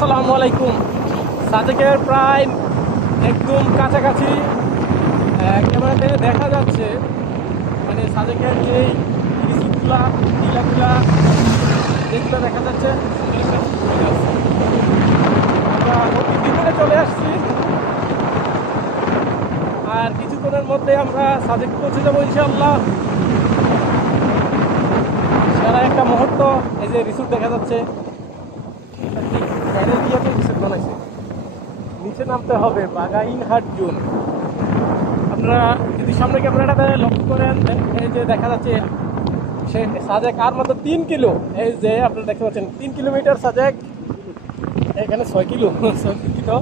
আসসালামু আলাইকুম। সাজেকের প্রায় একদম কাছাকাছি ক্যামেরাতে দেখা যাচ্ছে মানে সাজেকের যে রিসিপগুলা টিলাগুলা যেগুলো দেখা যাচ্ছে। আমরা চলে আসছি। আর কিছুক্ষণের মধ্যে আমরা সাজেক পৌঁছে যাব ইনশাআল্লাহ। সারা একটা মুহূর্ত এই যে রিসুট দেখা যাচ্ছে এটা ঠিক বাইরের দিয়ে তো রিসুট বানাইছে। নিচে নামতে হবে বাগাইনহাট জোন। আপনারা যদি সামনে ক্যামেরাটাতে লক্ষ্য করেন এই যে দেখা যাচ্ছে, সে সাজেক আর মাত্র তিন কিলো। এই যে আপনারা দেখতে পাচ্ছেন, তিন কিলোমিটার সাজেক, এখানে ছয় কিলো কিলো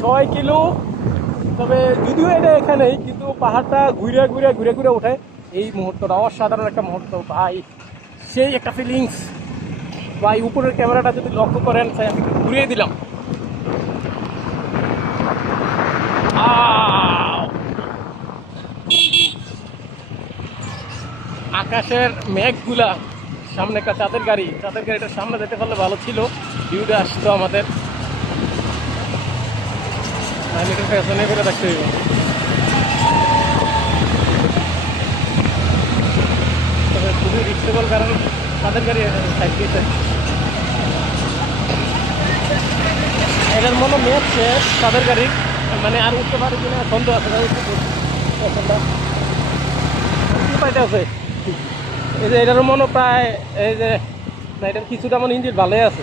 ছয় কিলো, তবে যদিও এটা এখানেই, কিন্তু পাহাড়টা ঘুরে ঘুরে ঘুরে ঘুরে ওঠে। এই মুহূর্তটা অসাধারণ একটা মুহূর্ত, ভাই। সেই একটা ফিলিংস ভাই উপরের ক্যামেরাটা যদি লক্ষ্য করেন তাই আমি ঘুরিয়ে দিলাম। আকাশের মেঘগুলা সামনে একটা চাঁদের গাড়ি, চাঁদের গাড়িটার সামনে যেতে পারলে ভালো ছিল। ভিউটা আসতো আমাদের। পেছনে করে হইব। খুবই রিক্সেবল কারণ গাড়ি এটার মনে মেপ শেষ, তাদের গাড়ির মানে আর উঠতে পারে কিনা আছে কি পাইতে আছে? এই যে এটার মনে প্রায়, এই যে, না, এটার কিছুটা মানে ইঞ্জিন ভালোই আছে।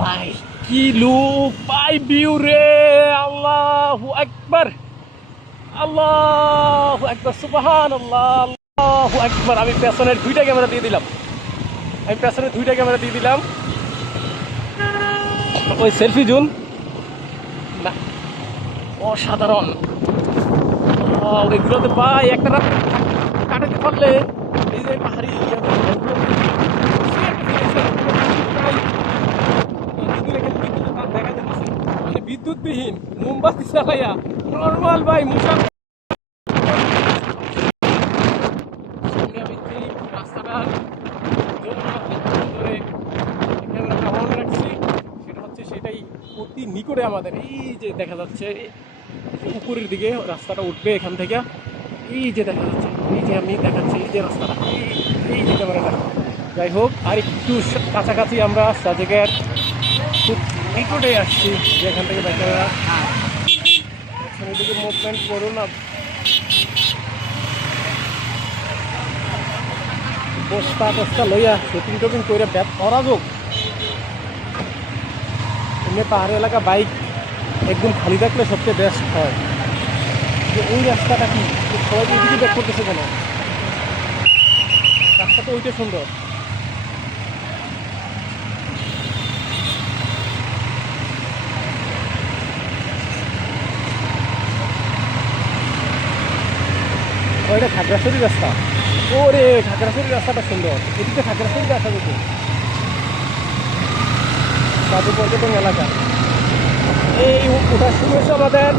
ভাই, কি লুক ভাই ভিউ রে, আল্লাহু আকবার। আল্লাহু আকবার সুবহান আল্লাহ আল্লাহু আকবার। আমি পেছনের দুইটা ক্যামেরা দিয়ে দিলাম। আমি পেছনের দুইটা ক্যামেরা দিয়ে দিলাম। ওই সেলফি জুন। না, অসাধারণ। এগুলোতে ভাই, একটা রাত কাটাতে পারলে এই যে পাহাড়ি বিদ্যুৎবিহীন, মোমবাতি চালাইয়া নর্মাল ভাই মুসাফ যে অতি নিকটে আমাদের। এই যে দেখা যাচ্ছে যে উপরের দিকে রাস্তাটা উঠবে এখান থেকে, এই যে দেখা যাচ্ছে, এই যে আমি দেখাচ্ছি, এই যে রাস্তাটা, এই এই যে ক্যামেরাটা। যাই হোক আর একটু কাছাকাছি আমরা সাজেকের খুব নিকটে আসছি, যেখান থেকে দেখা দিকে মুভমেন্ট করুন বস্তা টস্তা লইয়া শুটিং টুটিং করে ব্যাট করা যোগ এমনি পাহাড়ি এলাকা বাইক একদম খালি থাকলে সবচেয়ে বেস্ট হয়। যে ওই রাস্তাটা কি? সবাই এদিকে ব্যাক করতেছে কেন? রাস্তা তো ওইটা সুন্দর। ওইটা খাগড়াছড়ি রাস্তা। ওরে, খাগড়াছড়ি রাস্তাটা সুন্দর। এদিকে খাগড়াছড়ি আসা যেত সাধু পর্যটন এলাকা। এই ওটা শুরু হয়েছে আমাদের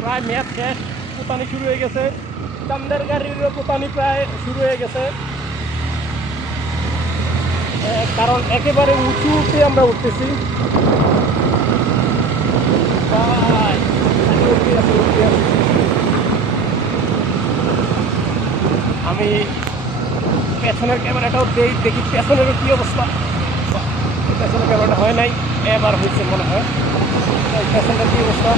প্রায় ম্যাচ শেষ। পোতানি শুরু হয়ে গেছে। চান্দের গাড়িরও পোতানি প্রায় শুরু হয়ে গেছে। কারণ একেবারে উঁচুতে আমরা উঠতেছি। আমি পেছনের ক্যামেরাটাও দেই, দেখি পেছনেরও কি অবস্থা। পেছনের ক্যামেরাটা হয় নাই, এবার হয়েছে মনে হয়। পেছনের কি অবস্থা?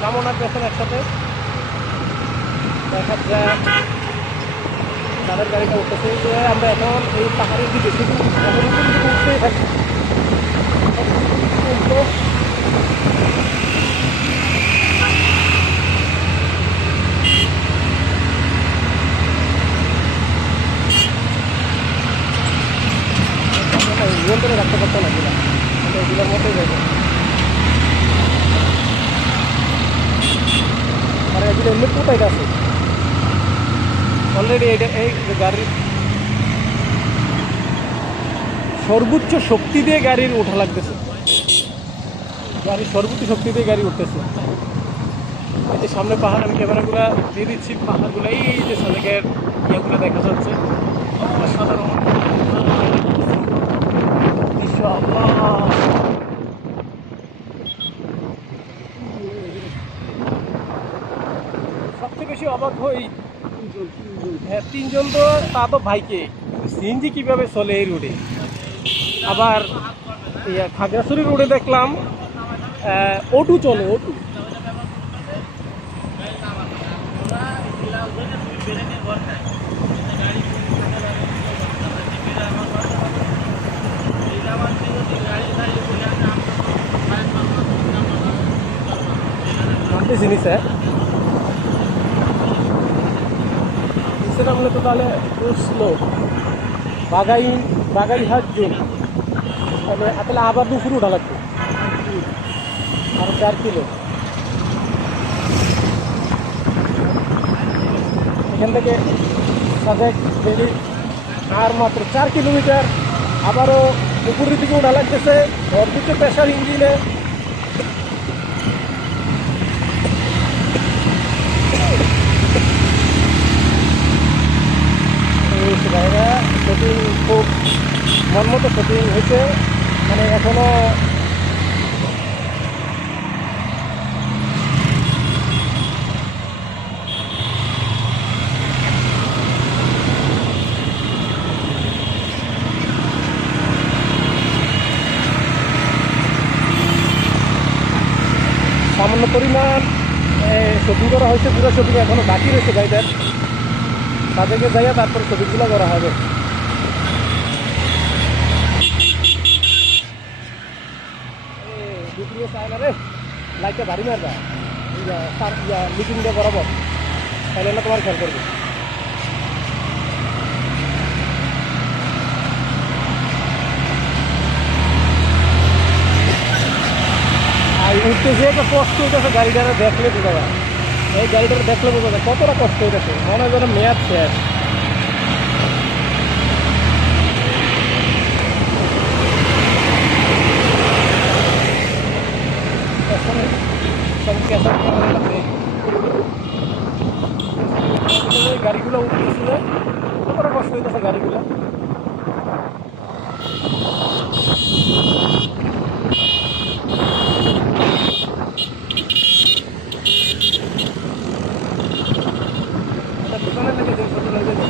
কেমন আর পেছনে একসাথে। যায় তাদের গাড়িটা উঠতেছে যে আমরা এখন এই পাহাড়ের দিকে শুধু এখন দিকে উঠতেই থাকি নিয়ন্ত্রণে রাখতে পারতো না এগুলা এগুলো এমনি কোথায় আছে। অলরেডি এটা এই গাড়ির সর্বোচ্চ শক্তি দিয়ে গাড়ির ওঠা লাগতেছে। গাড়ির সর্বোচ্চ শক্তি দিয়ে গাড়ি উঠতেছে। এই যে সামনে পাহাড়, আমি ক্যামেরাগুলো দিয়ে দিচ্ছি পাহাড়গুলো এই যে সাদেকের ইয়েগুলো দেখা যাচ্ছে। অসাধারণ। দৃশ্য। সবচেয়ে বেশি অবাক হই হ্যাঁ তিনজন তো তা তো ভাইকে। সিএনজি কীভাবে চলে এই রোডে? আবার খাগড়াছড়ি রোডে দেখলাম অটু চলে অটু। নামতে চিনি স্যার তো তাহলে স্লো বাগাই বাগাইহাট জোন তাহলে তাহলে আবার দুপুর উঠা লাগবে। আর চার কিলো। এখান থেকে সাজেক বেলি আর মাত্র চার কিলোমিটার। আবারও উপরের দিকে উঠা লাগতেছে। অর্ধেক প্রেশার ইঞ্জিনে এই জায়গা শুটিং খুব মন মতো শুটিং হয়েছে। মানে এখনও সামান্য পরিমাণ শুটিং করা হয়েছে, পুরো শুটিং এখনও বাকি রয়েছে গাড়িটার। তাদেরকে যাইয়া তারপর ছবিগুলো করা হবে। দুটিয়ে চায় না রে লাইটটা ভারী মারবা মিটিং দিয়ে বরাবর। তাহলে না তোমার খেয়াল করবে। আর কষ্ট দেখলে বোঝা যায়। এই গাড়িটা দেখলে বোঝা যায় কতটা কষ্ট হইতেছে। মনে হয় যেন মেয়াদ শেষ পেছনে সব ক্যাসার ক্যামেরা লাগবে। এই গাড়িগুলো উঠতেছিল। কষ্ট হইতেছে গাড়িগুলো এটা দোকানে থেকে জিনিসপত্র লয়ে যাবে।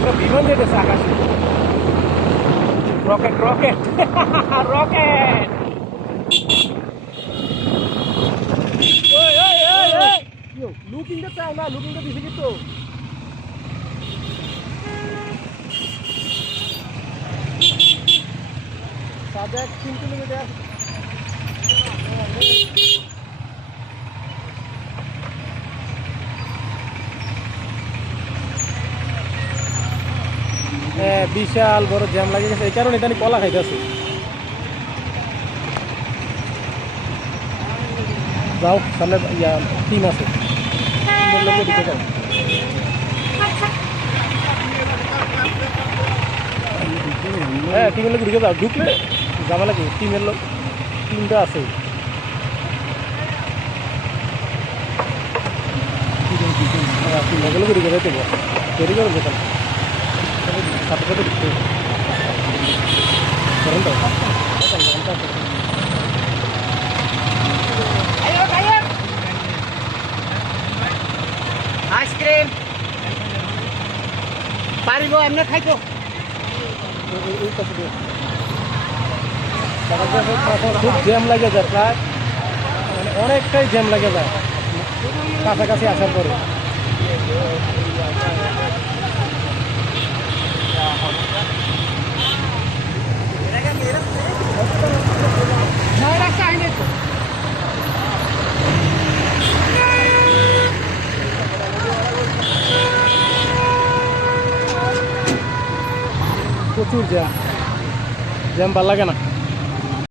এটা বিমান যেতেছে আকাশে রকেট রকেট রকেট লুকিংটা চাই না লুকিংটা দিছে কিন্তু সাদেক তিন কিলোমিটার হ্যাঁ বিশাল বড় জ্যাম লাগে গেছে। এই কারণে এখানে কলা খাইতেছে। যাও, সামনে ইয়া, টিম আছে। হ্যাঁ টিমের লোক ঢুকে যাও। ঢুকলে যাবা লাগে। টিমের লোক, টিমটা আছে। হ্যাঁ টিমের লোক ঢুকে যাইতে দেরি করে যেতাম সাথে সাথে ঢুকতে করেন তো আইসক্রিম পারিব এমনি খাইতো খুব জ্যাম লাগে যায় প্রায় মানে অনেকটাই জ্যাম লাগে যায় কাছাকাছি আসার পরে নয় রাস্তা আইনে তো প্রচুর জ্যাম জ্যাম ভালো লাগে না?